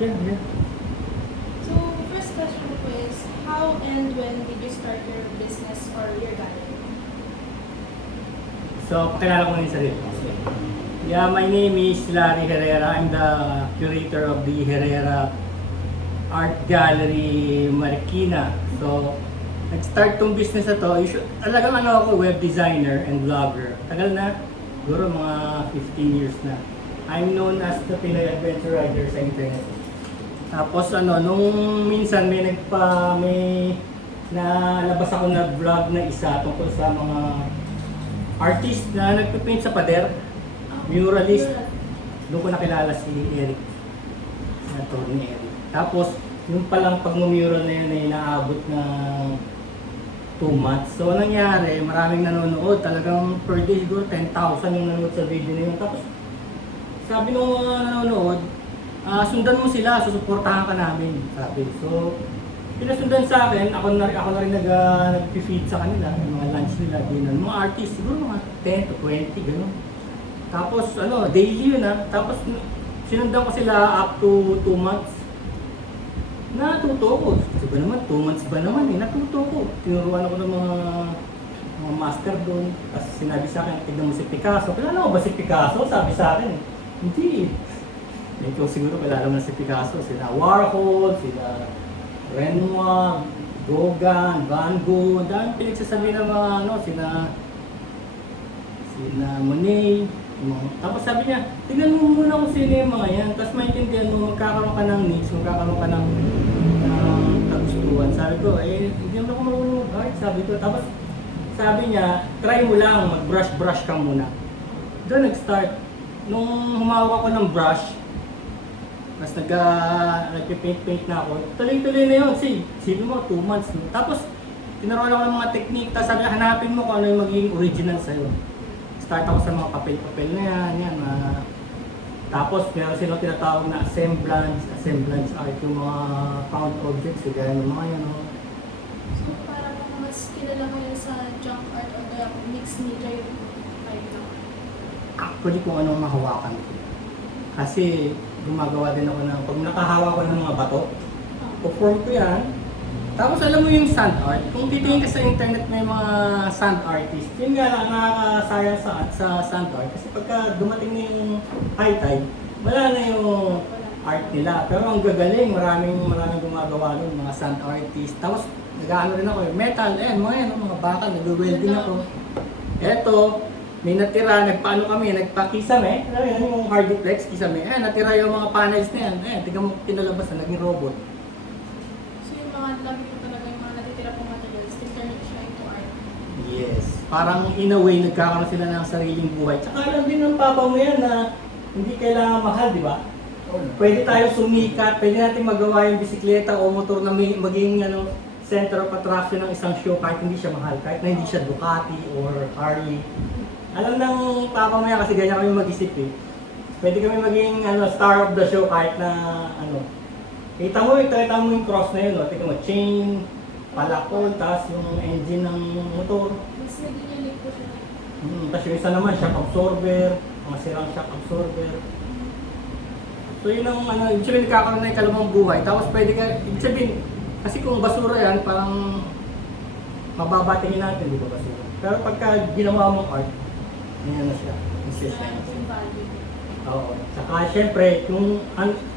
Yeah, yeah. So, first question ko is, how and when did you start your business or your gallery? So, pakilala ko na yung sarili ko. Yeah, my name is Larry Herrera. I'm the curator of the Herrera Art Gallery Marikina. So, nag-start tong business na to. Talagang ano ako, web designer and vlogger. Tagal na, siguro mga 15 years na. I'm known as the Pinoy Adventure Rider sa internet. Tapos ano, nung minsan may nalabas ako na vlog na isa tungkol sa mga artist na nagpipaint sa pader, muralist. Doon ko nakilala si Eric, si Atty. Eric. Tapos, yung palang pag-mural na yun ay naabot ng 2 months. So, anong nangyari, maraming nanonood. Talagang per day siguro 10,000 yung nanonood sa video na yun. Tapos, sabi nung mga nanonood, sundan mo sila, susuportahan ka namin. Sabi. So, pinasundan sa akin, ako na rin nag-feed sa kanila, yung mga lunch nila, dinner. Mga artist, siguro mga 10 to 20, gano'n. Tapos, daily yun ha. Tapos, sinundan ko sila up to 2 months. Natuto ko. Diba naman, 2 months ba naman eh, natuto ko. Tinuruan ako ng mga master doon. Tapos sinabi sa akin, tignan mo si Picasso. Kilala mo ba si Picasso? Sabi sa akin. Hindi. Ikaw siguro kilala mo na si Picasso. Sila Warhol, sila Renoir, Gauguin, Van Gogh. Dahil pinagsasabi ng mga sila Monet. Tapos sabi niya, tingnan mo muna kung sino yung mga yan. Tapos maintindihan mo, magkakaroon ka ng needs, magkakaroon ka ng kagustuhan. Sabi ko, hindi naman ako marunong mag-art. Sabi ko, tapos sabi niya, try mo lang, mag-brush ka muna. Doon nag-start. Nung humawak ako ng brush, tapos nag-paint na ako, tuloy-tuloy na yun. Sabi mo, 2 months. No? Tapos, tinuruan ako ng mga technique, tapos sabi, hanapin mo kung ano yung magiging original sa'yo. Start ako sa mga papel-papel na yan. Tapos, meron silang tinatawag na assemblance art, yung mga found objects, kaya yung mga yan. So, parang mas kilala kayo sa junk art o the mixed media yung type na. Actually, kung anong mahawakan ko. Kasi, gumagawa din ako pag nakahawa ko ng mga bato, perform ko yan. Tapos alam mo yung sand art, kung titingin ka sa internet may mga sand artist, yun nga lang nakakasayang sa sand art. Kasi pagka dumating na yung high tide, wala na yung art nila. Pero ang gagaling, maraming gumagawa nun, mga sand artist. Tapos nag-ano rin ako, metal, mga bakal, nag-welding ako. Eto, may natira, nagpaano kami, nagpa-kisame, alam mo yun, yung hardiplex, kisame, natira yung mga panels na yan, tignan mo pinalabas na, naging robot. Lagi po talaga yung mga natitira pong materials, turn siya into art. Yes. Parang in a way, nagkakaroon sila ng sariling buhay. Tsaka alam din ng papa mo yan na hindi kailangan mahal, di ba? Pwede tayo sumikat, pwede natin magawa yung bisikleta o motor na maging center of attraction ng isang show kahit hindi siya mahal, kahit na hindi siya Ducati or Harley. Alam ng papa mo yan kasi ganyan kami mag-isip eh. Pwede kami maging star of the show kahit na Kita mo yung cross na yun, tingnan mo, chain, palakol, tapos yung engine ng motor. Mas naging unique po siya. Tapos yung isa naman, shock absorber, mga sirang shock absorber. So yun ang ibig sabihin nagkakaroon na yung kalumang buhay. Tapos pwede ka, ibig sabihin, kasi kung basura yan, parang mababatingin natin, di ba basura? Pero pagka ginawa mong art, ganyan na siya. Yung value. Oo. Saka syempre,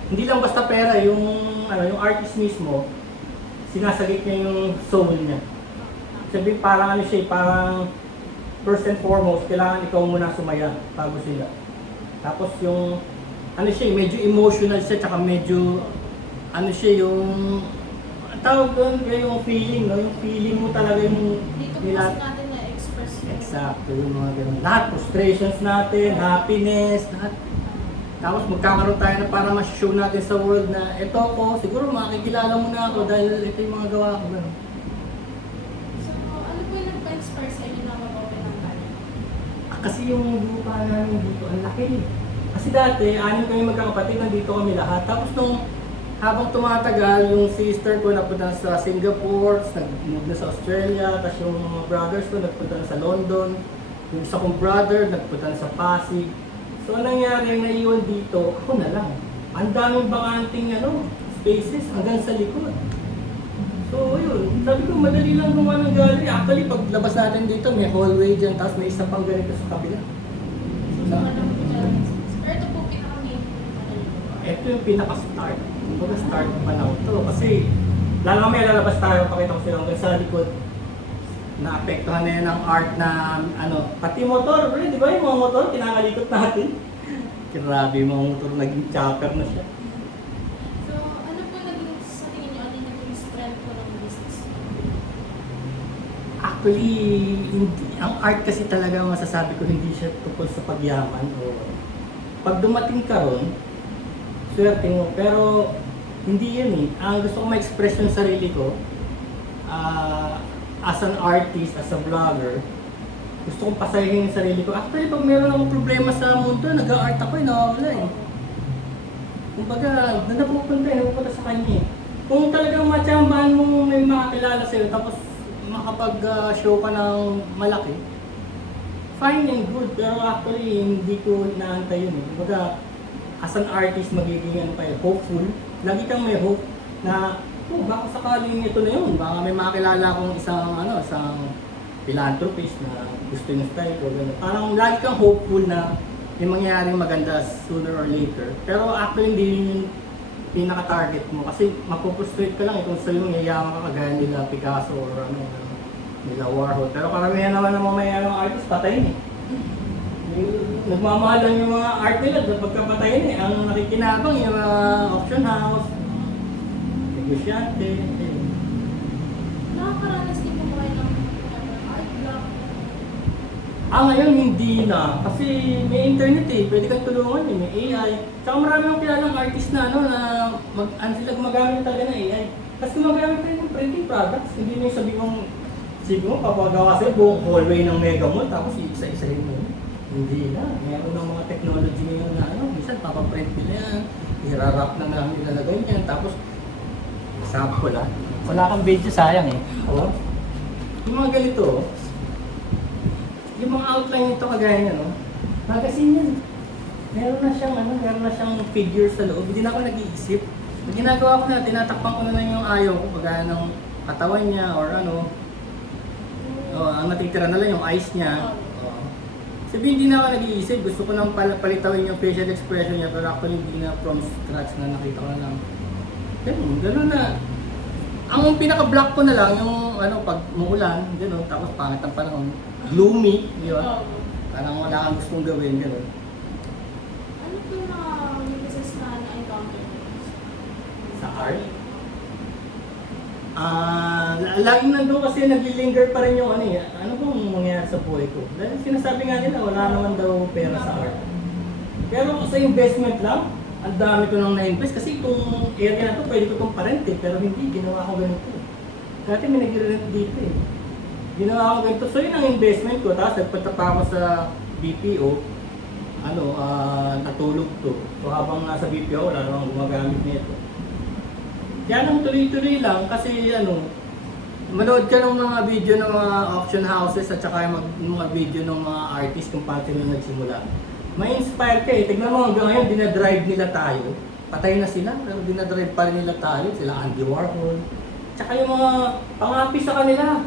hindi lang basta pera, yung artist mismo, sinasagit niya yung soul niya. Sabi parang parang first and foremost, kailangan ikaw muna sumaya bago sila. Tapos yung medyo emotional siya, tsaka medyo yung ang tawag doon, yung feeling, no? Yung feeling mo talaga yung Dito po kasi natin na-express yung exacto, yung mga ganun. Lahat, frustrations natin, happiness, lahat. Tapos magkakaroon tayo na para ma-show natin sa world na ito ako, siguro makikilala mo na ako dahil ito yung mga gawa ko. Ganun. So, ano po yung nagpa-inspire sa inyo na mag-open ng gallery? Kasi yung lupa namin dito, ang laki. Kasi dati, 6 kami magkakapatid, nandito kami lahat. Tapos habang tumatagal, yung sister ko napunta sa Singapore, nag-move na sa Australia, tapos yung mga brothers ko nagpunta na sa London, yung isa kong brother nagpunta na sa Pasig. So, anong nangyari, yung naiwan dito, ako na lang. ang daming bakanting spaces hanggang sa likod. So yun, sabi ko madali lang gumawa ng gallery. Actually, paglabas natin dito, may hallway dyan, tapos may isa pang ganito sa kabila. So, alam po dyan. Pero ito po pinaka-main. Ito yung pinaka-start. Kumbaga start pa lang ito. Kasi, lalo may lalabas tayo, pakita ko sila hanggang sa likod. Naapektuhan na yan ng art na, pati motor, bro, di ba yung mga motor, kinakalikot natin. Grabe yung mga motor, naging chopper na siya. So, ano po naging sa tingin niyo, ano yung naging strength po ng business? Actually, hindi, ang art kasi talaga masasabi ko hindi siya tungkol sa pagyaman. O, pag dumating ka ron, swerte mo. Pero hindi yun eh. Ang gusto ko ma-express yung sarili ko, as an artist, as a vlogger, gusto kong pasahin yung sarili ko. Actually, pag meron akong problema sa mundo, nag-art ako nawawala eh. Kumbaga, doon na pupunta sa kanya eh. Kung talagang matsambahan mo may makakilala sa'yo, tapos makapag-show ka ng malaki, fine and good. Pero actually, hindi ko inaantay yun eh. Kumbaga, as an artist, magiging hopeful. Lagi kang may hope na, baka sakaling ito na yun. Baka may makilala akong isang philanthropist na gusto yung style ko. Gano'n. Parang lagi kang hopeful na may mangyayaring maganda sooner or later. Pero actually, hindi yun yung pinaka-target mo. Kasi mapupustrate ka lang kung sa'yo yayaman ka kagaya nila Picasso or nila Warhol. Pero karamihan naman ng mga mayayamang artist, patayin eh. Nagmamahal lang yung mga art nila pagkapatayin eh. Ang nakikinabang yung mga auction house, negosyante. Nakakaranas din po kayo ng art block? Ngayon hindi na. Kasi may internet eh. Pwede kang tulungan eh. May AI. Tsaka marami akong kilalang artist na sila gumagamit talaga ng AI. Kasi gumagamit rin ng printing products. Hindi na yung sabi mo, papagawa sa'yo buong hallway ng Mega Mall, tapos isa-isahin mo. Hindi na. Meron ng mga technology ngayon na minsan papaprint nila yan. I-wrap na namin ilalagay niyan. Tapos, sample lang. Wala kang video, sayang eh. Oh. Yung mga ganito, yung mga outline nito kagaya niya, magazine yan. Meron na siyang figure sa loob. Hindi na ako nag-iisip. Ang ginagawa ko na, tinatakpan ko na lang yung ayaw ko, kagaya ng katawan niya or ang natitira na lang yung eyes niya. Sabi hindi na ako nag-iisip, gusto ko nang palitawin yung facial expression niya, pero actually hindi na from scratch na nakita ko na lang. Ganun na. Ang pinaka-block ko na lang yung pag muulan, gano'n, tapos pangit ang panahon, gloomy, di ba? Parang wala kang gustong gawin, gano'n. Ano po yung mga weaknesses na na-encounter niyo? Sa art? Laging nandun kasi naglilinger pa rin yung ano bang mangyayari sa buhay ko. Dahil sinasabi nga nila, wala naman daw pera sa art. Pero sa investment lang, ang dami ko nang na-invest kasi itong area na to pwede ko itong parent eh, pero hindi, ginawa ko ganito. Dati may nag-rent dito eh. Ginawa ko ganito, so yun ang investment ko, tapos nagpunta pa ako sa BPO, natulog to. So habang nasa BPO, wala namang gumagamit nito. Yan ang tuloy-tuloy lang kasi manood ka ng mga video ng mga auction houses at saka yung mga video ng mga artists kung paano sila nagsimula. May inspire ka eh. Tignan mo hanggang ngayon, dinadrive nila tayo. Patay na sila, pero dinadrive pa rin nila tayo. Sila Andy Warhol. Tsaka yung mga pang-apis sa kanila.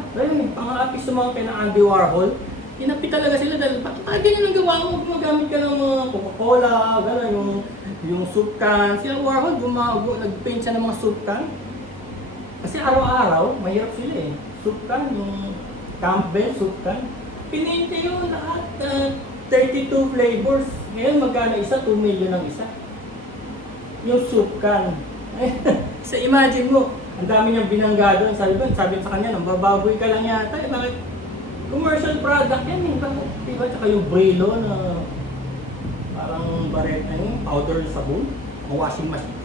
Pang-apis sa mga kina Andy Warhol. Inapi talaga sila dahil bakit ganyan ang gawa mo? Gumagamit ka ng mga Coca-Cola, gano'n, yung soup can. Sila Warhol, nag-paint siya ng mga soup can. Kasi araw-araw, mahirap sila eh. Soup can, yung Campbell soup can. Pinaint niya yun lahat. 32 flavors. Ngayon magkano isa? 2 million ang isa. Yung soup can. So imagine mo, ang dami niyang binangga doon. Sabi sa kanya, bababoy ka lang yata. Bakit? Commercial product yan eh. Bakit? Diba? Tsaka yung Brillo na parang baret yung powder sabon. Ang washing machine.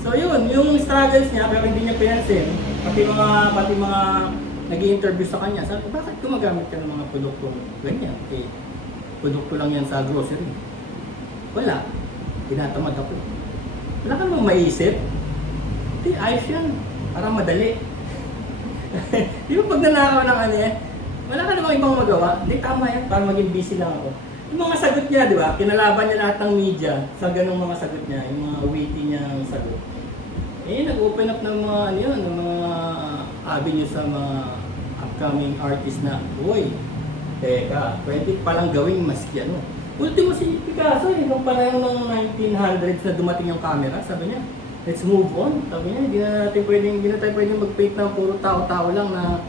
So yun, yung struggles niya, pero hindi niya pinansin. Pati mga nag-i-interview sa kanya, sabi, bakit gumagamit ka ng mga produkto ganyan? Okay. Produkto lang yan sa grocery. Wala. Tinatamad ako. Wala ka namang maisip. Hindi, ayos yan. Parang madali. Di ba pag nanakaw ng wala ka namang ibang magawa? Hindi, tama yan. Para maging busy lang ako. Yung mga sagot niya, di ba? Kinalaban niya lahat ng media sa ganung mga sagot niya, yung mga witty niyang sagot. Eh, nag-open up ng mga, ano yun, ng mga avenue sa mga upcoming artist na, uy, teka, pwede palang gawing maski ano. Ultimo si Picasso, nung panahon ng 1900s na dumating yung camera, sabi niya, let's move on. Sabi niya, hindi na tayo pwedeng mag-paint ng puro tao-tao lang na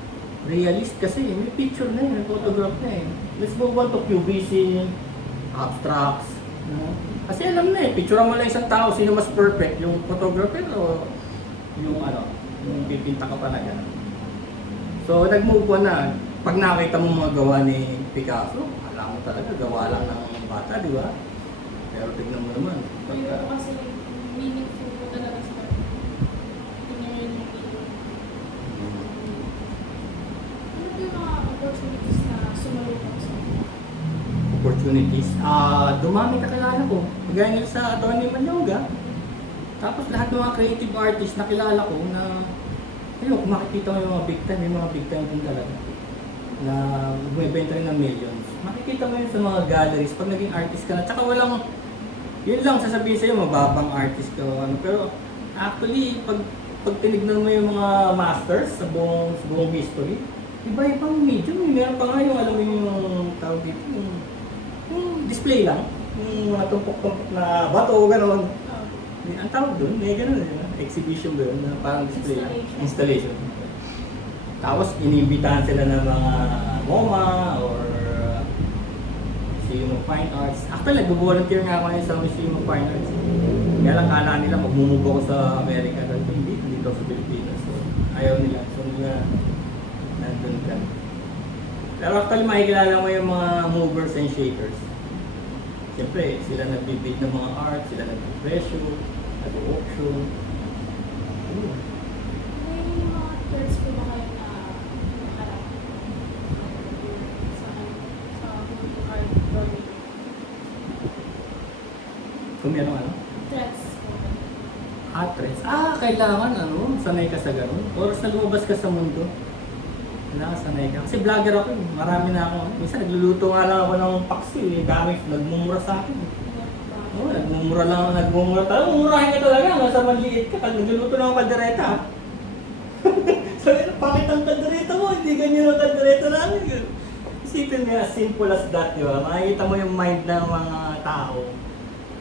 realist kasi may picture na may photograph na eh. Let's move on to QVC, abstracts. No? Kasi alam na picture mo lang isang tao, sino mas perfect, yung photographer o yung yung pipinta ka talaga. So nag-move on na. Pag nakita mo mga gawa ni Picasso, alam mo talaga, gawa lang ng bata, di ba? Pero tignan mo naman. Pero kasi meaningful po talaga sa kanya. Tingnan mo yung meaning. Ano po yung mga opportunities na sumalubong sa inyo? Opportunities. Dumami kakilala ko. Kagaya nila sa Atty. Manyonga. Tapos lahat ng mga creative artists na kilala ko na ayun, kung makikita mo yung mga big time, may mga big time din talaga na bumibenta rin ng millions. Makikita mo yun sa mga galleries pag naging artist ka na. Tsaka walang, yun lang sasabihin sa'yo, mababang artist ka o ano. Pero actually, pag tinignan mo yung mga masters sa buong history, iba-ibang medium. Meron pa nga yung, alam mo yung tawag dito, yung display lang. Yung mga tumpok-tumpok na bato, gano'n. Ang tawag doon, may gano'n exhibition doon na parang display lang. Installation. Tapos inimbitahan sila ng mga MoMA or Museum of Fine Arts. Actually, nag-volunteer nga ako ngayon sa Museum of Fine Arts. Kaya lang kala nila mag-move ako sa Amerika. Dahil hindi, dito sa Pilipinas. So, ayaw nila. So, nila nandun ka. Pero actually, makikilala mo yung mga movers and shakers. Siyempre, sila nagbibid ng mga art, sila nag-presyo, nag-auction. May mga tours po ba kayo na nakarap sa art drawing? Kung meron ano? Threats po. Threats. Kailangan sanay ka sa ganun. Oras na lumabas ka sa mundo. Kailangan sanay ka. Kasi vlogger ako marami na ako. Minsan nagluluto nga lang ako ng paksi dami, nagmumura sa akin. Oo, nagmumura talaga. Mumurahin ka talaga, nasa maliit ka. Pag nagluluto ng kaldereta. Sabi na, bakit ang kaldereta mo? Hindi ganyan ang kaldereta namin. Isipin mo, as simple as that, di ba? Makikita mo yung mind ng mga tao.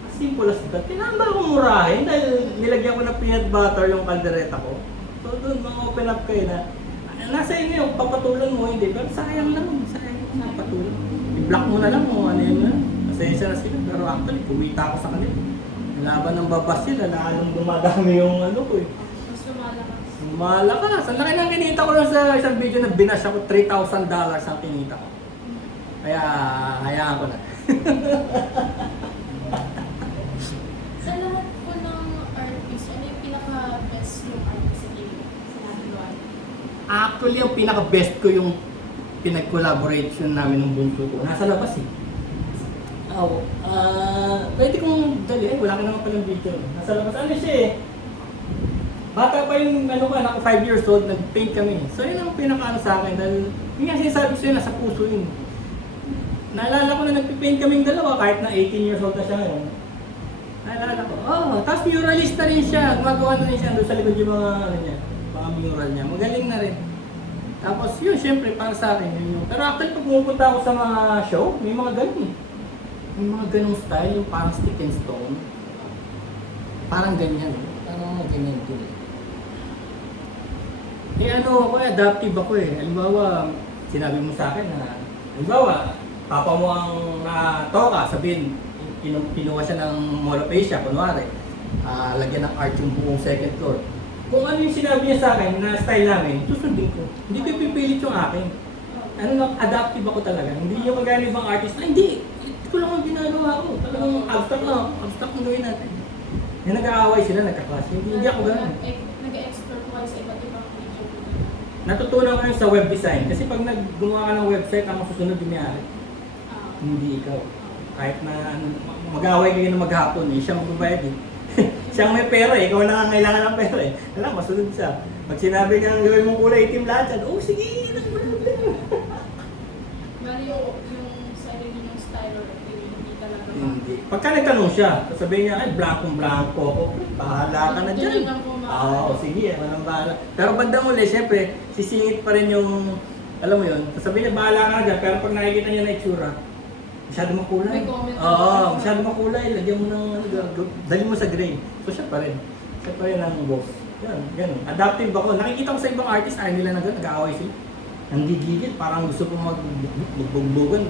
As simple as that. Kailangan ba akong murahin? Dahil nilagyan ko ng peanut butter yung kaldereta ko. So doon, open up kayo na. Nasa inyo yung papatulan mo, hindi. Pero sayang lang, papatulan. I-block mo na lang mo, ano yun na. Pasensya na sila, pero actually, kumita ako sa kanila. Laban ng babas sila, lalong dumadami yung ko eh. Mas lumalakas. Malakas. Ang laki ng kinita ko lang sa isang video na binash ako, $3,000 ang kinita ko. Kaya, hayaan ko na. Sa lahat po ng artist, ano yung pinaka-best yung artist sa game? Sinabi mo. Actually, ang pinaka-best ko yung pinag-collaboration namin ng bunso ko. Nasa labas eh. Pwede kong dali. Wala ka naman palang video. Nasa labas. Ano siya eh? Bata pa yung ako 5 years old, nag-paint kami. So yun ang pinaka sa akin. Dahil yung nga sinasabi ko sa'yo, nasa puso yun. Naalala ko na nag-paint kaming dalawa kahit na 18 years old na siya ngayon. Naalala ko. Tapos muralista rin siya. Gumagawa na rin siya doon sa likod yung mga mural niya. Magaling na rin. Tapos yun, syempre, para sa akin yun. Pero actually, pag pumupunta ako sa mga show, may mga ganun eh. May mga ganung style, yung parang stick and stone. Parang ganyan. Parang ganyan to eh. Ako adaptive ako eh. Halimbawa, sinabi mo sa akin na, halimbawa, papa mo ang toka, sabihin, kinuha siya ng Mall of Asia, kunwari, lagyan ng art yung buong second floor. Kung ano yung sinabi niya sa akin na style namin, susundin ko. Hindi ko ipipilit yung akin. Adaptive ako talaga. Hindi yung magana ibang artist na, hindi ko lang ang ginagawa ko. Talagang abstract ang gawin natin. Yung nag-aaway sila, nagka-clash. Hindi ako gano'n. Nag-explore po kayo sa iba't ibang region. Natutunan ko yun sa web design. Kasi pag gumawa ka ng website, ang masusunod yung may-ari. Hindi ikaw. Kahit na mag-aaway kayo na maghapon, siya magbabayad eh. Siyang may pera eh, ikaw na kailangan ng pera eh. Alam, masunod siya. Pag sinabi niya gawin mong kulay itim lahat yan, sige, yun ang problema. Bali yung sarili yung style or Hindi. Pagka nagtanong siya, sasabihin niya, ay, blankong-blanko ako. Bahala ka na Doon dyan. lang po Oo, sige, walang bahala. Pero bandang uli, syempre, sisingit pa rin yung, alam mo yun, sasabihin niya, bahala ka na dyan. Pero pag nakikita niya na itsura, masyado makulay. May comment Oo, ako. masyado makulay. Lagyan mo ng, dali mo sa gray. So siya pa rin. Siya pa rin ang boss. Yan, ganun. Adaptive ako. Nakikita ko sa ibang artist, ayaw nila na gano'n, nag-aaway sila. Nanggigigil, parang gusto kong magbugbugan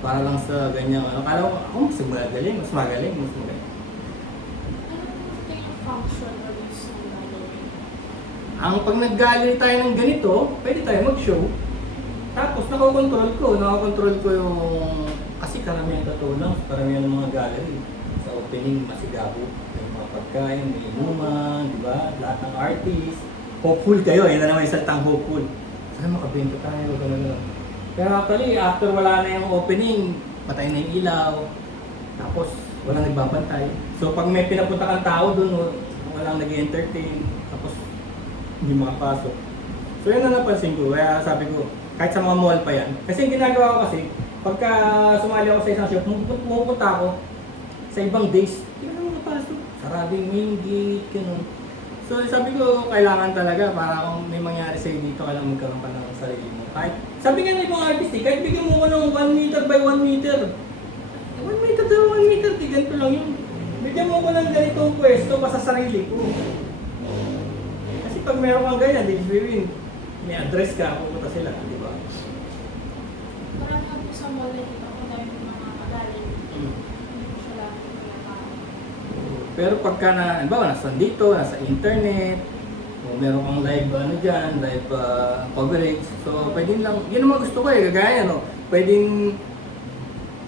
para lang sa ganyan. Akala ko, ako mas magaling, mas magaling, mas magaling. Ano po yung function or use ng gallery? Ang pag nag-gallery tayo ng ganito, pwede tayo mag-show. Tapos nakakontrol ko yung, kasi karamihan katulong, karamihan ng mga gallery. Sa opening, masigabo. May mga pagkain, may inuman, di ba? Lahat ng artist. Hopeful kayo, yun na naman yung saltang hopeful. Sana makabenta tayo, gano'n. Pero actually, after wala na yung opening, patay na yung ilaw. Tapos, walang nagbabantay. So pag may pinapunta kang tao doon, walang nag-entertain. Tapos, hindi makapasok. So yun na napansin ko. Kaya sabi ko, kahit sa mga mall pa yan. Kasi yung ginagawa ko kasi, pagka sumali ako sa isang shop, pumupunta ako sa ibang days, hindi na makapasok. Sarading main gate, gano'n. So sabi ko, kailangan talaga para kung may mangyari sa'yo dito, kailangan magkaroon ka ng sarili mo. Kahit, sabi nga ng ibang artist, kahit bigyan mo ko ng 1 meter by 1 meter. 1 meter by 1 meter, di ganito lang yun. Bigyan mo ko ng ganitong pwesto pa sa sarili ko. Kasi pag meron kang ganyan, di sabihin, may address ka, pupunta sila, di ba? Parang po sa mall, nakita ko tayo ng mga gallery. Hindi ko siya lang pinapakain. Pero pagka nasa dito, nasa internet, o meron kang live live coverage. So pwedeng lang, yun ang mga gusto ko gagaya pwedeng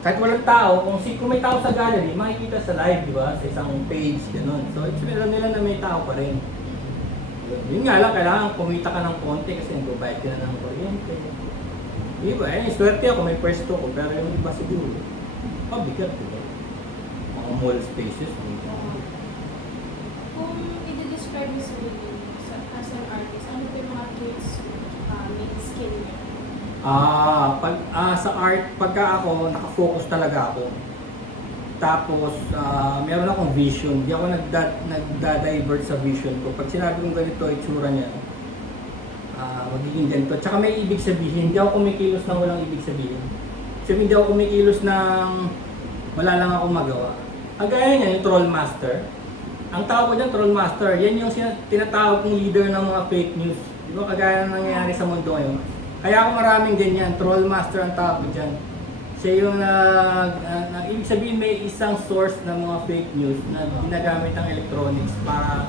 kahit walang tao, kung may tao sa gallery, makikita sa live, di ba? Sa isang page, gano'n. So it's meron nila na may tao pa rin. Yun nga lang, kailangan kumita ka ng konti kasi nag-bayad ka na ng kuryente. Di ba? Swerte ako, may pwesto ko, pero yung iba siguro, mabigat, di ba? Mga mall spaces, Kung i-describe mo sarili as an artist, ano po yung mga traits main skill niya? Sa art, pagka ako, nakafocus talaga ako. Tapos, meron akong vision. Di ako nagda-divert sa vision ko. Pag sinabi kong ganito, itsura niya, magiging ganito. Tsaka may ibig sabihin. Hindi ako kumikilos ng walang ibig sabihin. Sabi hindi ako kumikilos ng wala lang ako magawa. Gaya niya, yung Troll Master. Ang tawag ko dyan, Troll Master, yan yung tinatawag kong leader ng mga fake news. Di ba kagaya ng nangyayari sa mundo ngayon? Kaya ako maraming ganyan, Troll Master ang tawag ko dyan. Siya yung ibig sabihin may isang source ng mga fake news na ginagamit ng electronics para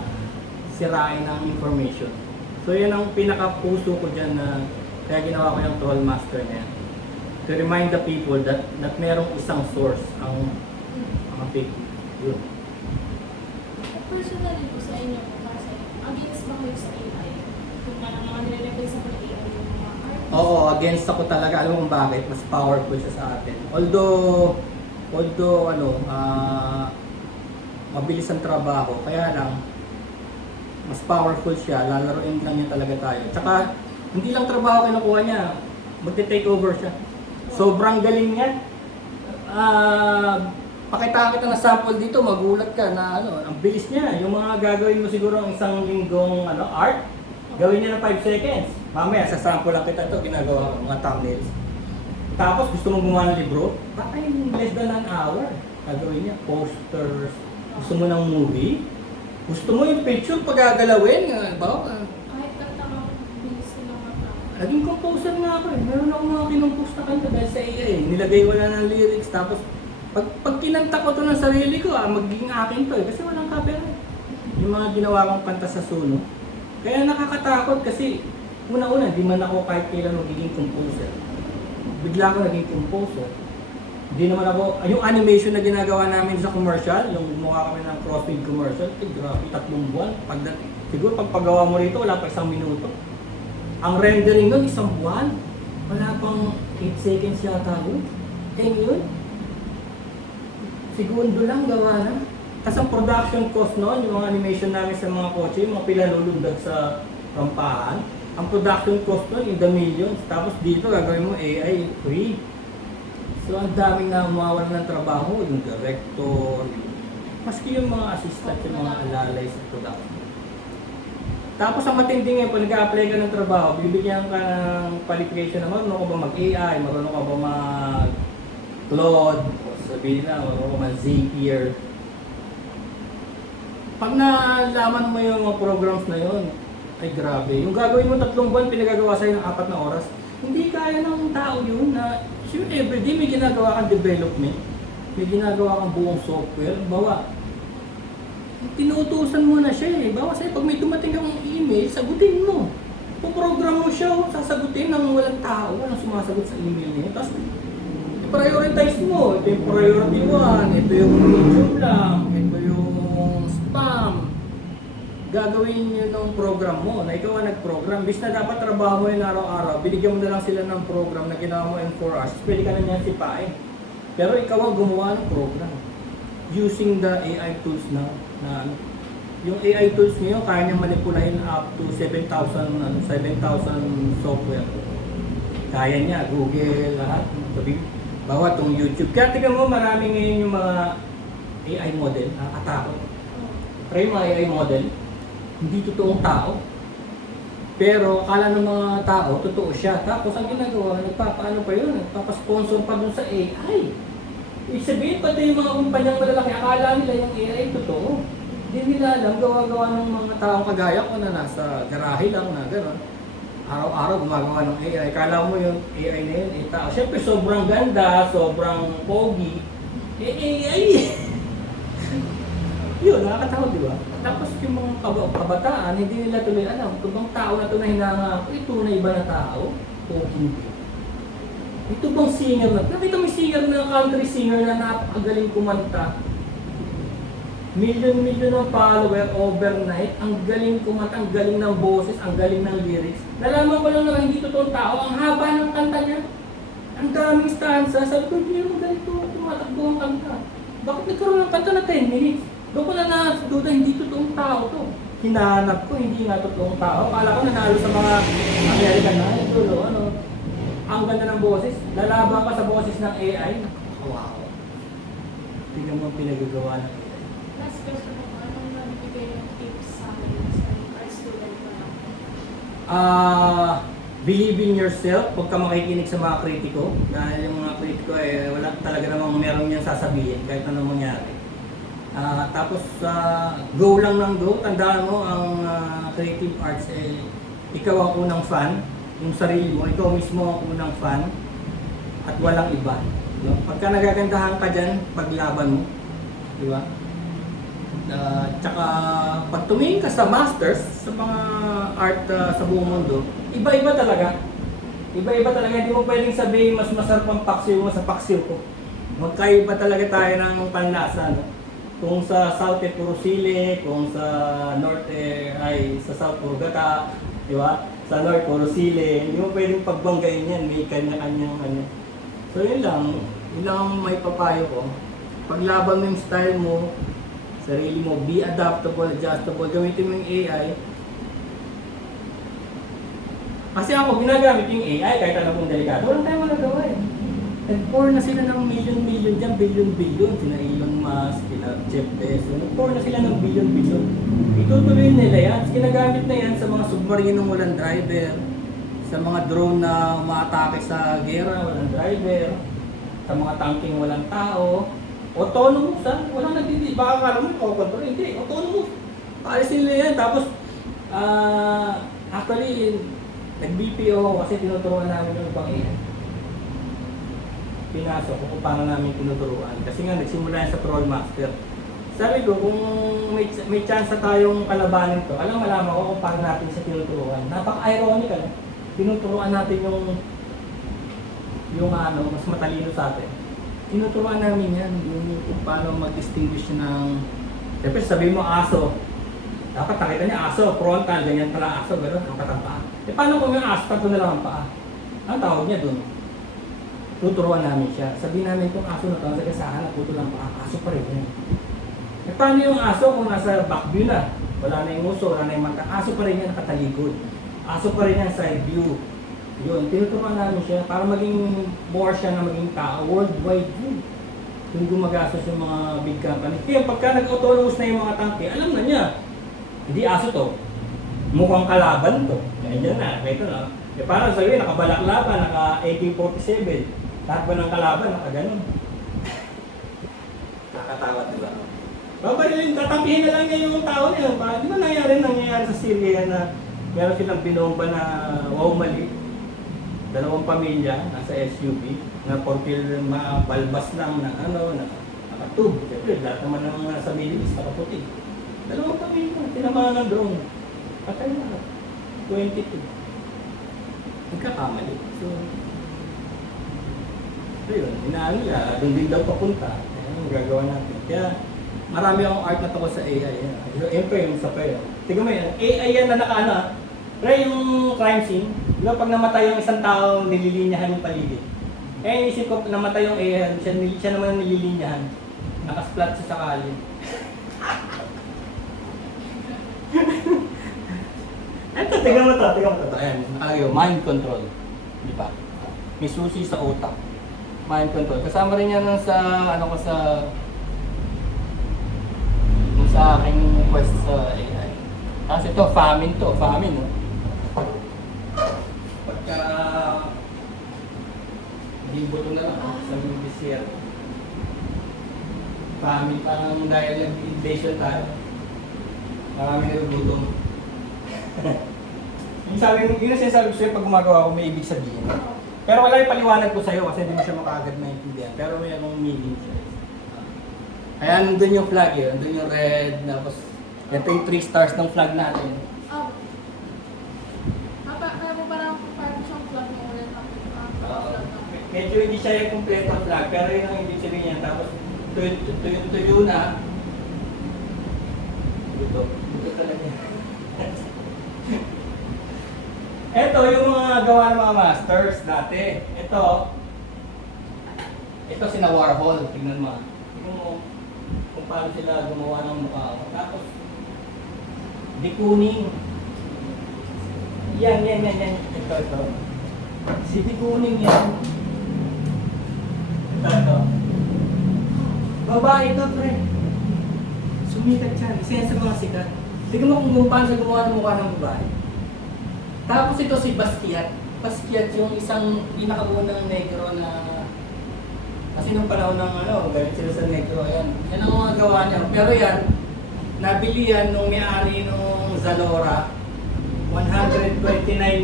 sirain ang information. So yan ang pinaka-puso ko dyan na kaya ginawa ko yung Troll Master na yan. To remind the people that merong isang source ang mga fake news. Yun. Personally po sa inyo, para sa inyo, against ba kayo sa AI? Kung parang mga nire-replace sa AI yung mga artists? Oo, against ako talaga. Alam mo kung bakit? Mas powerful siya sa atin. Although mabilis ang trabaho, kaya lang, mas powerful siya, lalaroin lang niya talaga tayo. Tsaka, hindi lang trabaho kinukuha niya, magte-take over siya. Sobrang galing niya. Pakita kita na sample dito, magulat ka na ang bilis niya. Yung mga gagawin mo siguro ang isang linggong art, gawin niya ng 5 seconds. Mamaya, sa sample lang kita ito, ginagawa ko, mga thumbnails. Tapos, gusto mong gumawa ng libro, baka yung less than an hour. Gagawin niya, posters, gusto mo ng movie, gusto mo yung picture, pagagalawin, Kahit kanta ka, bilis ka lang mata. naging composer nga ako eh. Meron ako mga kinompose na kanta dahil sa AI eh. Nilagay ko na ng lyrics, tapos pag kinanta ko to ng sarili ko, magiging akin to eh. Kasi walang copyright. Yung mga ginawa kong kanta sa solo. Kaya nakakatakot kasi una-una, di man ako kahit kailan magiging composer. Bigla ako naging composer. Hindi naman ako, yung animation na ginagawa namin sa commercial, yung gumawa kami ng CrossFit commercial, grabe, 3 buwan. Siguro pag paggawa mo rito, wala pa 1 minuto. Ang rendering nun, 1 buwan. Wala pang 8 seconds yata yun. Yun. Segundo lang gawa na. Kasi ang production cost noon, yung mga animation namin sa mga kotse, yung mga pilalulundag sa rampahan, ang production cost noon in the millions. Tapos dito gagawin mo AI free. So ang daming na umawalan ng trabaho, yung director, maski yung mga assistant, yung mga alalay sa production. Tapos ang matindi ngayon, pag nag-a-apply ka ng trabaho, bibigyan ka ng qualification na marunong ka ba mag-AI, marunong ka ba mag-Claude, o sabihin na, marunong ka mag-Zapier. Pag nalaman mo yung mga programs na yun, ay grabe. Yung gagawin mo 3 buwan, pinagagawa sa'yo ng 4 na oras, hindi kaya ng tao yun na, sure, everyday may ginagawa kang development, may ginagawa kang buong software, bawa. Tinuutusan mo na siya eh. Bawa sa'yo, pag may dumating kang email, sagutin mo. Puprogram mo siya, sasagutin ng walang tao, walang sumasagot sa email niya. Tapos, i-prioritize mo. Ito yung priority 1, ito yung medium lang, ito yung spam. Gagawin nyo ng program mo, na ikaw ang nag-program. Bis na dapat trabaho mo yun araw-araw, binigyan mo na lang sila ng program na ginawa mo in 4 hours, pwede ka na niyan sipain. Pero ikaw ang gumawa ng program. Using the AI tools na yung AI tools ngayon, kaya niyang manipulahin up to 7,000 software. Kaya niya, Google, lahat. Sabi, bawat tong YouTube. Kaya tingnan mo, marami ngayon yung mga AI model, nakakatakot. Try yung mga AI model, hindi totoong tao. Pero akala ng mga tao, totoo siya. Tapos ang ginagawa, nagpapaano pa yun, nagpapasponsor pa dun sa AI. Ibig sabihin, pati yung mga kumpanyang malalaki, akala nila yung AI totoo. Hindi nila alam, gawa-gawa ng mga taong kagaya ko na nasa garahe lang na gano'n. Araw-araw gumagawa ng AI. Akala mo yung AI na yun, tao. Siyempre, sobrang ganda, sobrang pogi. AI! Yun, nakakatakot, di ba? Tapos yung mga kabataan, hindi nila tuloy alam kung bang tao na ito na hinangako, ito na iba na tao o hindi. Ito bang singer na? Nakita mo yung singer na country singer na napakagaling kumanta. Million ng follower overnight. Ang galing kumanta, ang galing ng boses, ang galing ng lyrics. Nalaman ko lang na hindi totoong tao. Ang haba ng kanta niya. Ang daming stanza. Sabi ko, hindi naman ganito tumatakbo ang kanta. Bakit nagkaroon ng kanta na 10 minutes? Doon ko na naduda, hindi totoong tao to. Hinahanap ko, hindi nga totoong tao. Akala ko nanalo sa mga American na. Ito, ano. Ang ganda ng boses, lalaban pa sa boses ng AI. Wow. Tingnan mo ang pinagagawa ng AI. Last question po, anong nabibigay yung tips sa art student ko lang? Believe in yourself, huwag ka makikinig sa mga kritiko. Dahil yung mga kritiko wala talaga namang meron niyang sasabihin kahit anong mangyari. Tapos, go lang ng go. Tandaan mo, ang creative arts, ikaw ang unang fan. Yung sarili mo, ikaw mismo ang unang fan at walang iba. No? Pagka nagagandahan ka dyan, paglaban mo. Di ba? Tsaka pag tumingin ka sa masters, sa mga art sa buong mundo, iba-iba talaga. Iba-iba talaga. Hindi mo pwedeng sabihin mas masarap ang paksiw mo sa paksiw ko. Magkaiba talaga tayo ng panlasa. No? Kung sa south puro sili, kung sa north ay sa south puro gata, di ba? Sa north, puro sili. Hindi mo pwedeng pagbanggain yan. May kanya-kanyang ano. So yun lang may papayo ko. Paglaban mo yung style mo, sarili mo, be adaptable, adjustable, gamitin mo yung AI. Kasi ako, ginagamit yung AI kahit alam kong delikado. Walang tayo magagawa eh. Nag-pour na sila ng million dyan, billion. Sina Elon Musk, sina Jeff Bezos. Nag-pour na sila ng billion. Itutuloy nila yan. Ginagamit na yan sa mga submarinong walang driver, sa mga drone na umaatake sa gera, walang driver, sa mga tanking walang tao. Autonomous ha? Walang nagdidi. Baka kala mo, control. Hindi, autonomous. Paalisin nila yan. Tapos, actually, nag-BPO kasi tinuturuan namin yung ibang AI. Pinasok kung paano namin tinuturuan. Kasi nga, nagsimula yan sa Trollmaster. Sabi ko, kung may chance tayong kalabanin to, malaman ko kung paano natin siya tinuturuan. Napaka-ironical. Tinuturuan natin yung mas matalino sa atin. Tinuturuan namin yan, yung kung paano mag-distinguish ng... Siyempre, sabihin mo aso. Dapat nakita niya aso, frontal, ganyan pala aso, gano'n, ang paa. Paano kung yung aso, tato na lang ang paa? Ang tawag niya dun? Tuturuan namin siya. Sabihin namin kung aso na ito, sa kasahan na puto lang paa, aso pa rin yan. Paano yung aso kung nasa back view na? Wala na yung uso, wala na yung mata. Aso pa rin yan nakatalikod. Aso pa rin yan side view. Yun, tinuturuan namin siya para maging more siya na maging tao. Worldwide yun. Yung gumagastos yung mga big company. Kaya pagka nag-autologous na yung mga tangke, alam na niya. Hindi aso to. Mukhang kalaban to. Kaya dyan na, ito na. Eh parang sa'yo, nakabalaklava, naka AK-47. Lahat ba ng kalaban, naka ganun. Nakakatawa, diba? Babarilin, tatangkihin na lang niya yung tao niya. Di ba nangyayari sa Syria na meron silang binomba na wow mali. 2 pamilya nasa SUV na portil mabalbas lang na nakatub. Siyempre, lahat naman ng nasa Middle East nakaputi. 2 pamilya, tinamaan ng drone. Patay na. 22. Nagkakamali. So yun, inaano nila, doon din daw papunta. Ano gagawa natin? Kaya marami akong art na tungkol sa AI. Yan pa yung sa payo. Tignan mo yan, AI yan na nakaano. Pero yung crime scene, di ba pag namatay yung isang tao, nililinyahan yung paligid. Eh, isip ko, namatay yung AI, siya naman ang nililinyahan. Nakasplat siya sa kalye. Ito, tignan mo to. Ayan, nakalagay, mind control. Di ba? May susi sa utak. Mind control. Kasama rin yan sa, sa aking quest sa AI. Kasi ito, famine, no? Pagka hindi buto na lang sa BBC. Famine, parang dahil nag-invasion tayo. Marami nagugutom. Yun ang sinasabi ko sa'yo pag gumagawa ko, may ibig sabihin. Pero wala yung paliwanag ko sa'yo kasi hindi mo siya makaagad maintindihan. Pero may anong meaning siya. Kaya nandun yung flag yun, nandun yung red, tapos ito yung 3 stars ng flag natin. Parang siyang flag ng ulit flag. Medyo hindi siya yung kompletong flag, pero yun ang hindi sabihin niya. Tapos tuyo na. Buto talaga. Ito yung mga gawa ng mga masters dati. Ito sina Warhol. Tingnan mo. Tingnan mo kung paano sila gumawa ng mukha. Tapos, de Kooning. Yan. Ito. Si de Kooning yan. Ito. Babae ito, pre. Sumikat yan. Isa yan sa mga sikat. Tingnan mo kung paano siya gumawa ng mukha ng babae. Tapos ito si Basquiat. Basquiat yung isang pinakaunang negro na kasi nung panahon ng galit sila sa negro, ayan. Yan ang mga gawa niya. Pero yan, nabili yan nung may-ari nung Zalora, $129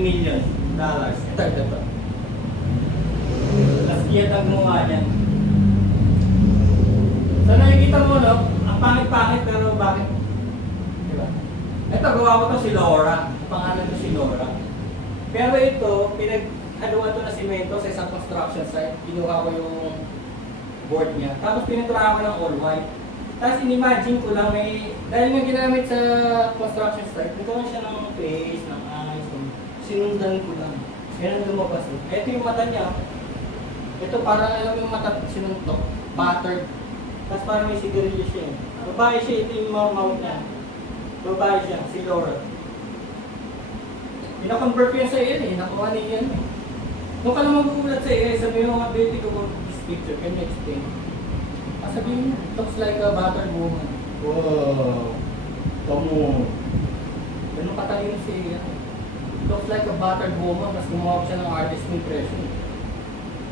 million. Ito. Basquiat ang gumawa niyan. So nakikita mo, no? Ang pangit-pangit pero bakit? Diba? Ito, gawa ko to si Laura. Pangalan ko si Laura. Pero ito, pinag-haluan to na simento sa isang construction site. Kinuha ko yung board niya. Tapos pininturahan ko ng all white. Tapos in-imagine ko lang dahil nga ginamit sa construction site, nagkaroon siya ng face, ng eyes, sinundan ko lang. Yan ang lumabas. Ito yung mata niya. Ito parang alam yung mata sinuntok, battered. Tapos parang may sigarilyo siya. Babae siya, ito yung mouth niya. Babae siya, si Laura. Pina-convert ko yan sa AI, nakuha niya yan. Nung ka naman magugulat sa AI, sabihin mo mga ability ko for this picture, can you explain? Sabihin mo, looks like a battered woman. Wow! Kamu! Ganun katalino si AI. Looks like a battered woman, mas gumawa ko siya ng artist impression.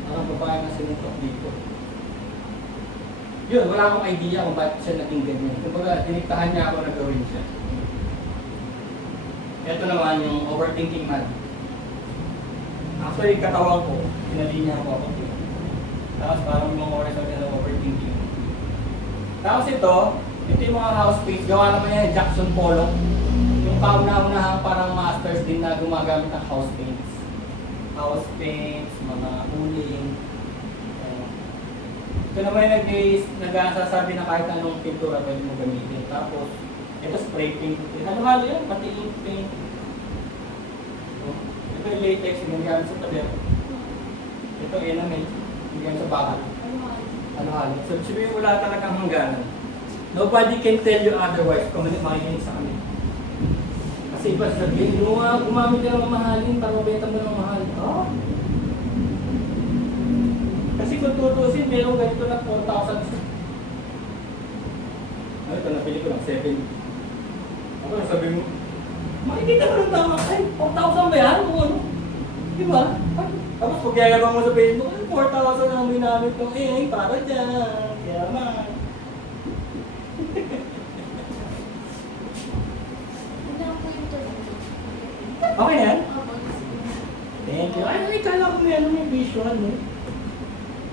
Parang babae na sinutok dito. Yun, wala akong idea kung bakit siya naging ganyan. Kumbaga, tiniktahan niya ako na gawin siya. Ito naman yung overthinking man. Actually, katawan ko, pinalinya ako ako. Tapos parang yung mga oras ako na overthinking. Tapos ito yung mga house paints. Gawa naman yan, Jackson Pollock. Yung kauna-unahang parang masters din na gumagamit ng house paints. House paints, mga cooling. Ito naman yung nag-asasabi na kahit anong pintura pwede mo gamitin. Tapos, ito spray paint. Halo-halo yan, pati ink paint. Ito yung latex, ginagamit sa pader. Ito enamel, ginagamit sa bakal. Halo-halo. So, sabihin wala talagang hangganan. Nobody can tell you otherwise kung makikinig sa kanila. Kasi Kasi iba sabihin, gumamit ka ng mahalin para mabenta mo ng mahal. Oh. Kasi kung tutusin, meron ganito na 4,000. Ay, ito napili ko lang, 7. Ako sabi mo, makikita mo ng tama, ay, 4,000 ba yan? O ano? Diba? Tapos pag yayabang mo sa Facebook, ay, 4,000 ang ginamit ko. Eh, para dyan. Kaya man. Hindi lang po yung turn. Okay na yan? Opo. Thank you. Ay, kala ko may visual, eh.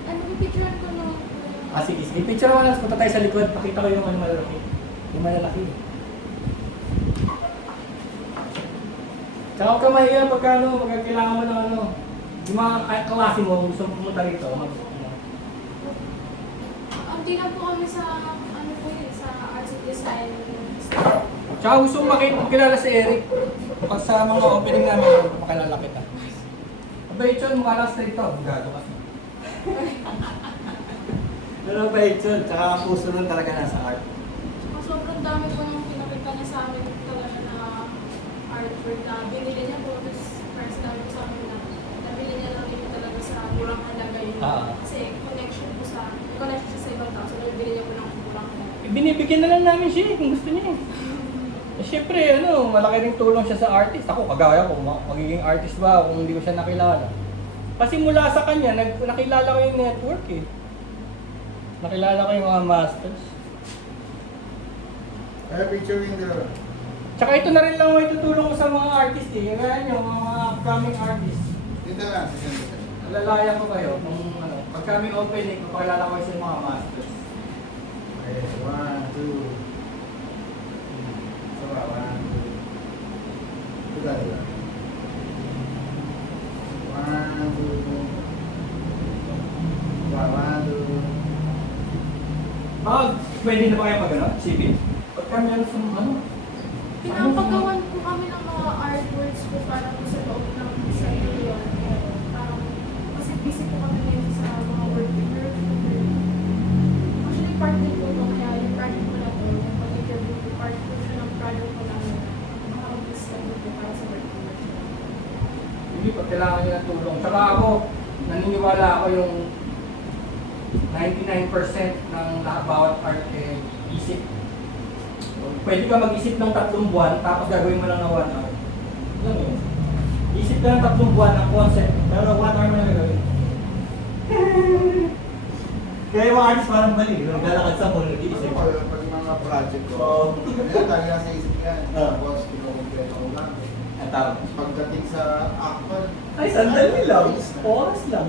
Ano, pipicturean ko na. Ah, sige, sige. Picture mo lang. Punta tayo sa likod. Pakita ko yung ano malalaki. Yung malalaki. Tsaka huwag ka mahiya pagka ano, pagka kailangan mo ng ano. Yung mga klase mo, gusto mo pumunta rito. Hindi lang po kami sa, ano po yun, sa arts and design. Tsaka gusto mo makilala si Eric. Pag sa mga opening namin, makilala kita. Abay, Chon, mukha lang sa ito. Gago kasi. Pero abay, Chon, tsaka ang puso nun talaga nasa art. Sobrang dami po nung pinakita niya sa amin talaga na artwork na binili niya po. Tapos first time po sa amin na nabili niya lang ito talaga sa murang halaga yun. Kasi connection siya sa ibang tao. So nabili niya po ng murang halaga. Binibigyan na lang namin siya kung gusto niya. Eh, syempre, ano, malaki ring tulong siya sa artist. Ako, kagaya ko, magiging artist ba kung hindi ko siya nakilala. Kasi mula sa kanya, nakilala ko yung network eh. Nakilala ko yung mga masters. Kaya picture yung dalawa. Tsaka ito na rin lang may tutulong ko sa mga artist eh. Kaya nyo, mga upcoming artists. Dito na, sige. Alalayan ko kayo kung ano, pag kami opening, papakilala ko sa mga masters. Okay, 1, 2. So, 1, 2. Diba, diba? 1, 2. Diba, 1, 2. Pwede na ba kayo mag ano? Sipin? Pag kami ano sa ano? Pinapagawan po kami ng mga artworks po para po sa loob ng sa yun. Kasi busy po kami ngayon sa mga work. Actually, part din po ito. Kaya yung project ko na po, yung pag-interview po, part po siya ng project ko namin. Makakapag-discuss po para sa work. Hindi, pag kailangan niya ng tulong. Tsaka ako, naniniwala ako yung 99% ng bawat art eh, isip. Pwede ka mag-isip ng 3 buwan, tapos gagawin mo lang ng 1 hour. Alam mo yun? Isip ka ng 3 buwan ng concept, pero 1 hour mo lang gagawin. Kaya yung mga artist parang bali, naglalakad sa mall, nag-iisip. Ano pag mga project ko, Oo. Ngayon, lagi nasa isip yan. Tapos, kinukumpleto ko lang. Ang tawag. Pagdating sa actual, Ay, sandali lang. Oras lang.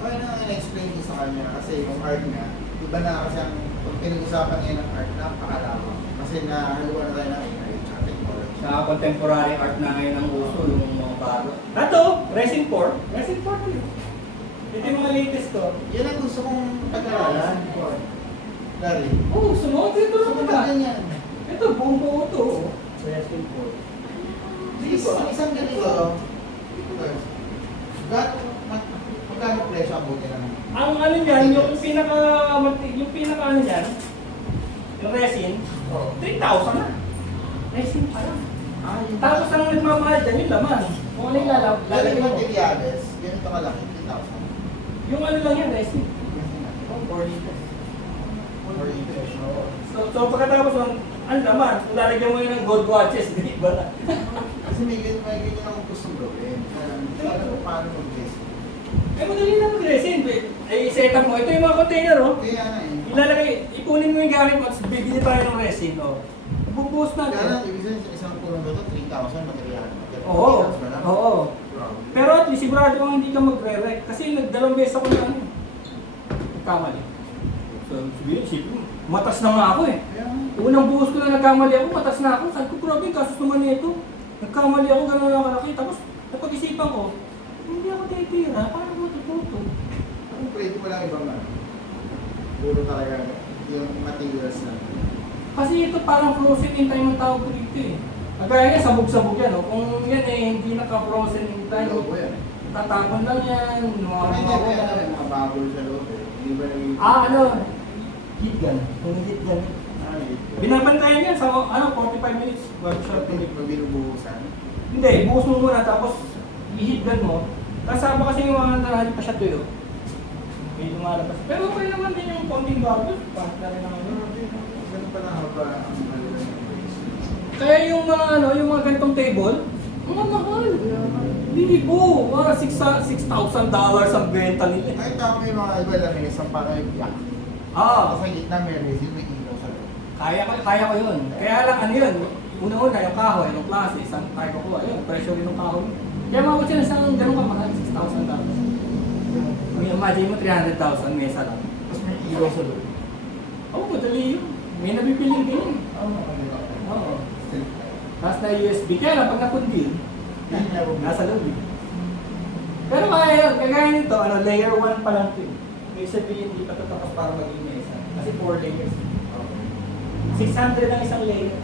so, ano ang in-explain ko sa kanya kasi yung art niya, iba na kasi ang pag pinag-usapan niya ng art, napakalawak. Kasi nahaluan na tayo ng AI at technology. Sa contemporary art na ngayon ang uso, yung mga bago. Ito, resin pour. Resin pour yun. Ito yung mga latest to. Yan ang gusto kong pag-aralan. Gary. Oh, sumunod dito So, lang ba ba? ganyan? Ito, buong buo to. Resin pour. Isang ganito, magkano presyo ang buti naman? Ang ano niyan, yung pinaka ano niyan, yung resin, Oo. 3,000 na. Resin pa lang. Yung Tapos ang nagmamahal dyan, yung laman. Kung ano yung lalagyan lalagyan mo. materials, ganito kalaki, 3,000. Yung ano lang yan, resin. Oh, 4 liters. Or interest, oo. So pagkatapos ng ang laman, kung lalagyan mo yun ng gold watches, di ba na? Kasi may ganyan akong gustong gawin. Paano mag-guess? Eh, madali na mag-resin. Eh, set up mo. Ito yung mga container, oh. Kaya na eh. Ilalagay, ipunin mo yung gamit mo, tapos bibili tayo ng resin, oh. Bubuhos na. Kaya lang, ibig sabihin sa isang kulong ito, 3,000 material. Oo, oo. Grabe. Pero at least, sigurado kang hindi ka magre-rec. Kasi nagdalawang beses ako na ano. Nagkamali. So, sabihin, matas na nga ako eh. Kaya, Unang buhos ko na nagkamali ako, matas na ako. Sabi ko, grabe, kasus naman nito. Nagkamali ako, gano'n lang kalaki. Tapos, napag-isipan ko, hindi ako titira, paano ko matututo? kung pwede wala ibang ano. Puro talaga yung materials na. Kasi ito parang frozen in time ang tawag ko dito eh. Kagaya niya, sabog-sabog yan. Oh. Kung yan eh, hindi naka-frozen in time, Ano po yan? tatapon lang yan. Kaya mga bubble sa loob eh. Hindi ba naging... Ano? Heat gun. Kung heat gun. Ay, Binabantayan yan sa 45 minutes workshop. Binubuhusan. Hindi, buhos mo muna tapos ihigdan mo. Tapos sama kasi yung mga narahan pa siya tuyo. May lumalabas. Pero okay naman din yung konting bubbles. Pangit na rin naman yun. Ganun pala haba ang halaga ng brace. Kaya yung mga yung mga ganitong table, mga mahal. Libo, mga $6,000 ang benta nila. Ay, tama yung mga iba lang yung isang parang yung yak. Ah, Sa gitna may resin, may ilaw sa loob. kaya ko yun. Kaya lang ano yun, una-una yung kahoy, yung klase, isang tayo ko yun, presyo rin ng kahoy. Kaya mga sila sa ganun kamahal, $6,000. May imagine mo 300,000 mesa lang. Tapos may ilaw sa loob. Oo, madali yun. May nabibiling din yun. Oo. Oo. Tapos na USB, kaya lang pag napundin, nasa loob eh. Pero kaya yun, kagaya nito, layer 1 pa lang ito. May sabihin, hindi pa ito tapos para maging mesa. Kasi 4 layers. 600 ang isang layer.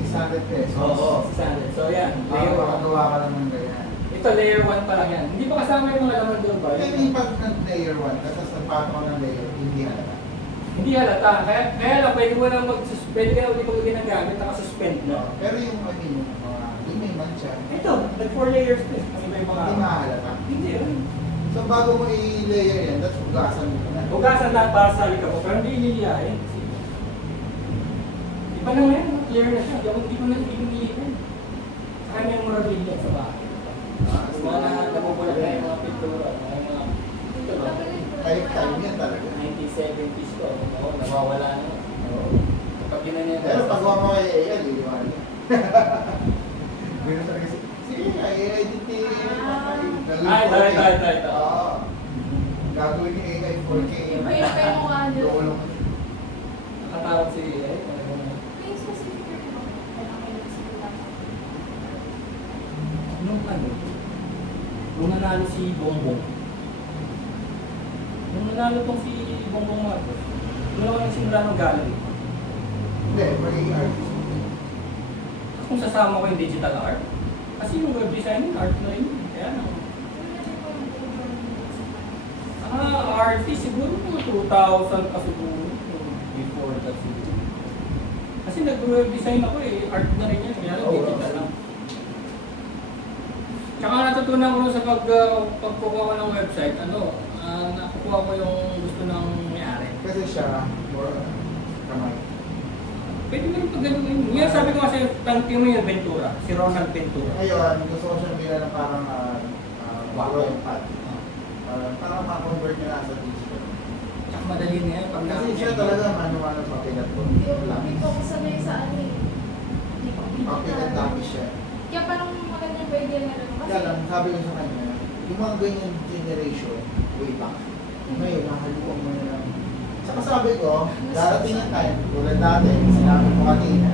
600 pesos. Oo, 600. So yan, layer 1. Makagawa ka lang ng ganyan. Ito, layer 1 pa lang yan. Hindi pa kasama yung mga laman doon ba? Kaya hindi pag ng-layer 1, tapos nagpato ko ng layer, hindi halata. Hindi halata. Kaya lang, pwede mo na pwede ka na ulit pag ginagamit, naka-suspend na. Pero yung yung may mancha, Ito, nag 4 layers to. Ang iba yung mga... hindi mahalata. Hindi rin. So bago mo i-layer yan, that's hugasan mo na. Hugasan lahat para sa likab mo, pero hindi ililiyahin. Iba na ngayon, clear na siya. Hindi ko na ililiyahin. Sa kanya yung morabilia sa bahay. Tapos mga nabubulak na yung mga pintura, yung mga... Ito ba? Lifetime yan talaga. 1970s ko, oo, nawawala na. Kapag ginanyan Pero pag mo kay AI, liliwanag yan. Ganun talaga sige, AI din Ito. Oo. Gagawin ni AI 4K. Iba pa yung mukha niyo. Lulong. Nakatawag si... May specific rin ako. Kailangan kayo nagsimula. Nung nanalo si Bongbong. Nung nanalo tong si Bongbong Marcos, doon ako nagsimula ng gallery. Hindi, may artist. Kung sasama ko yung digital art, kasi yung web design, art na rin. Kaya na. Artist siguro mga 2,000 pa siguro. Before that siguro. Kasi nag-web design ako art na rin yan. Kaya lang digital lang. Tsaka natutunan ko sa pagkukuha ko ng website, nakukuha ko yung gusto ng may-ari. Kasi siya, more kamay. Pwede mo rin pag gano'n yun. Yan sabi ko kasi, tangking mo yung Ventura, si Ronald Ventura. Ngayon, gusto ko siyang bilang ng parang drawing pad. Ah. Parang ma-convert niya na sa digital. Tsaka madali na yan. Pag Kasi siya talaga manual ang papilat ko. Hindi ko kasanay sa ano eh. Hindi ko Papilat tapos siya. Kaya parang magandang pwede na rin. Kaya lang, sabi ko sa kanya, yung mga ganyan generation, way back. Ngayon, nakaluwang mo na lang. Saka sabi ko, darating yung time, tulad natin, sinabi ko kanina,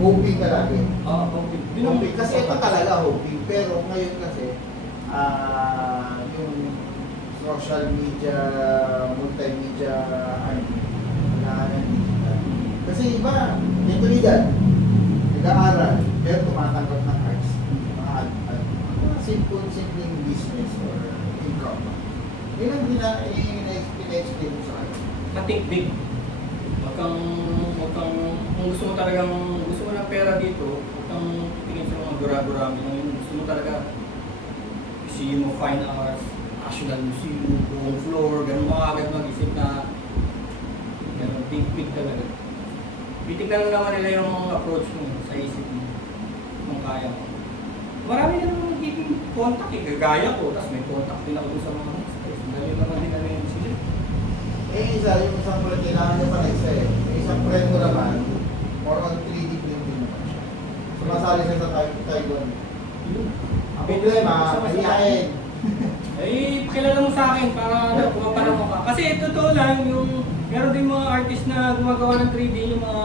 hoping ka lagi. Oo, okay. Hoping, kasi ito talaga hoping. Pero ngayon kasi, yung social media, multimedia, na digital. Kasi iba, nitulidan, nag-aaral, pero tumatanggap ng arts. Mga simpleng business or income. Yun ang pina-explain ko sa akin. Think big. Kung gusto mo ng pera dito, huwag kang tingin sa mga gura-gurami lang yun. Gusto mo talaga Museum of Fine Arts, National Museum, buong floor, ganun mga agad mag-isip na ganun, think big talaga. Titignan naman nila yung approach mo sa isip mo kung kaya mo. Marami na naman nagiging contact gagaya ko, tapos may contact din ako dun sa mga masters. Dahil naman din namin yung sila. Yung isang friend, kailangan niya pa na isa eh. Yung isang friend ko naman, more on 3D printing naman siya. Sumasali siya sa Taiwan. Yun. Ang problema, mahihain. Pakilala mo sa akin para pumapanaw ka. Kasi totoo lang, meron din mga artist na gumagawa ng 3D, yung mga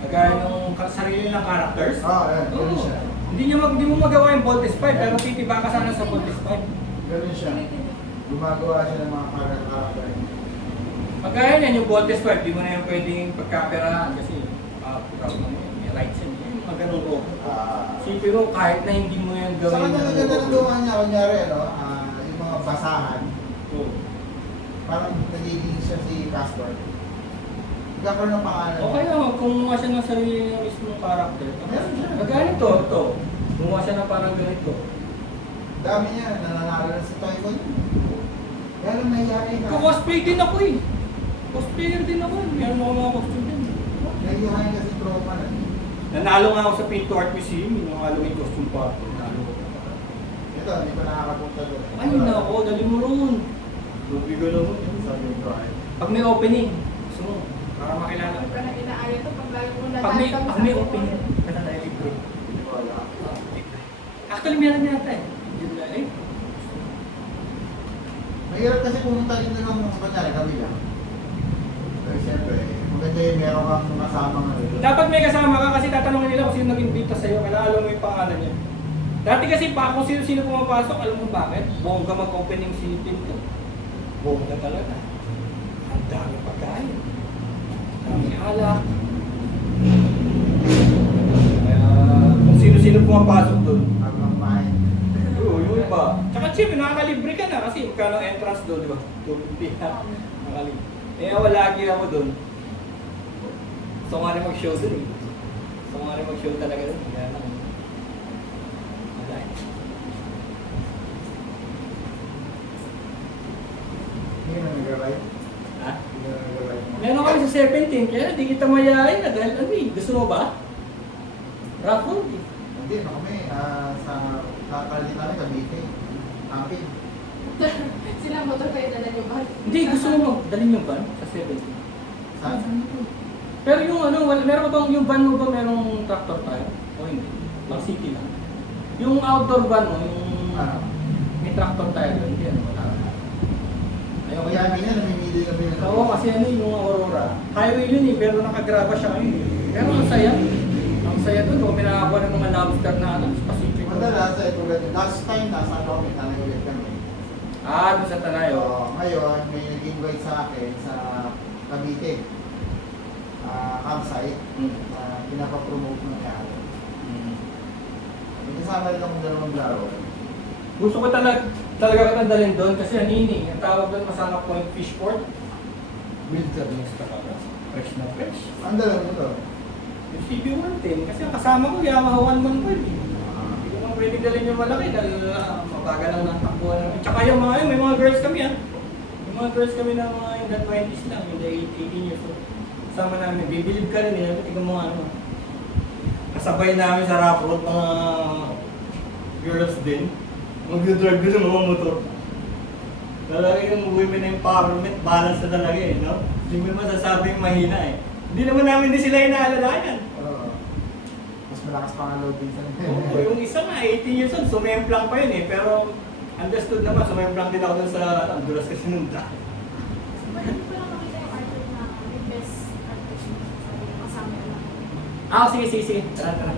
kagaya ng sarili nilang characters. Yan. Ganun siya. Hindi mo magawa yung Voltes 5, pero titiba ka sana sa Voltes 5. Ganun siya. Gumagawa siya ng mga karakter. Pagkaya niyan yung Voltes 5, di mo na yung pwedeng pagkaperahan kasi may rights yan. Yung mga ganun ko. Sipin mo, kahit na hindi mo yung Sa gawin. kanya naganda ng gawa niya, kunyari, yung mga basahan, Oo. parang nagiging siya si Casper. Magkakaroon ng pangalan. O kaya kumuha siya ng sarili niya mismong karakter. Meron siya. Ganito, ito. Kumuha siya ng parang ganito. Dami niya, nananalo na sa Toy Con. Kaya lang nangyari na. Cosplay din ako eh. Cosplayer din ako. Meron ako mga costume din. Nangyari kasi tropa na. Nanalo nga ako sa Pinto Art Museum. Yung Halloween costume party. Nanalo ko. Ito, hindi pa nakakapunta doon. Ay, na ako. Dali mo ron. Lubigan ako. Sabi yung Brian. Pag may opening, gusto mo, para makilala. Ano pa na inaaya to pag lagi mo Pag may opening, kata tayo libre. Hindi ko alam. Actually, meron yata eh. Yun na eh. Mahirap kasi pumunta rin doon ng kunyari kami lang. Pero siyempre, maganda yung meron kang kasama nga rin. Dapat may kasama ka kasi tatanungin nila kung sino nag-imbita sa'yo. Kailangan alam mo yung pangalan niya. Dati kasi pa kung sino-sino pumapasok, alam mo bakit? Bongga mag-opening si Pinto. Bongga talaga. Ang dami pagkain. Ang dami alak. Kaya kung sino-sino pumapasok doon. Ang mind. Oo, yung iba. Tsaka siyempre, nakakalibre ka na kasi magkano ang entrance doon, di ba? 250 ha. Nakalibre. Eh, wala lagi ako doon. Gusto ko nga rin mag-show doon eh. Gusto ko nga rin mag-show talaga doon. Kaya lang. Wala eh. Hindi na nag-ride. Ha? Hindi na nag-ride. Meron kami sa 17, kaya di kita mayayain na dahil ano eh. Gusto mo ba? Rough road eh. Hindi, no kami, sa kakalit namin, Cavite. Camping. Sila motor kayo dala nyo ba? Hindi, gusto mo magdalhin yung van sa 17. Saan? Pero yung ano, meron ka bang yung van mo ba merong tractor tayo? O hindi? Lang city lang. Yung outdoor van mo, yung Ano? may tractor tayo doon, hindi ano, wala. Ayaw Kaya niya, namimili kami ng Oo, kasi ano yung Aurora. Highway yun eh, pero nakagraba siya ngayon eh. Pero ang saya. Ang saya doon, kung pinakakuha ng mga lobster na ano, Pacific. Madalas, ito last time, nasa ano kami, talaga ulit kami. Ah, doon sa Tanayo. Ngayon, may nag-invite sa akin sa Cavite. Campsite. Pinapapromote ng kaya. May kasama rin akong dalawang laro. Gusto ko talaga katandalin doon kasi ang ini, ang tawag doon Masama Point Fishport. Wilderness talaga. Fresh na fresh. Ang dalawang mo to? Yung CB110, kasi ang kasama ko Yamaha 115 eh. Hindi ko man pwede dalhin yung malaki dahil mabagal lang ng takbuhan namin. Tsaka yung mga yun, may mga girls kami ah. May mga girls kami na mga in the 20s lang, in the 18 years old. Kasama namin, bibilib ka rin eh, tignan mo ano. Kasabay namin sa rough road mga girls din. Mag-drive din ng mga motor. Talaga yung women empowerment, balance na talaga eh, no? Hindi mo masasabing mahina eh. Hindi naman namin din sila inaalalayan. Oo. Mas malakas pa nga load din sa Oo, yung isa nga, 18 years old, sumemplang pa yun eh. Pero understood naman, sumemplang din ako dun sa ang dulas kasi nung dahil. Hindi ko lang makita yung artwork na may best artwork. Sabi ko, kasama lang. Ah, sige. Tara.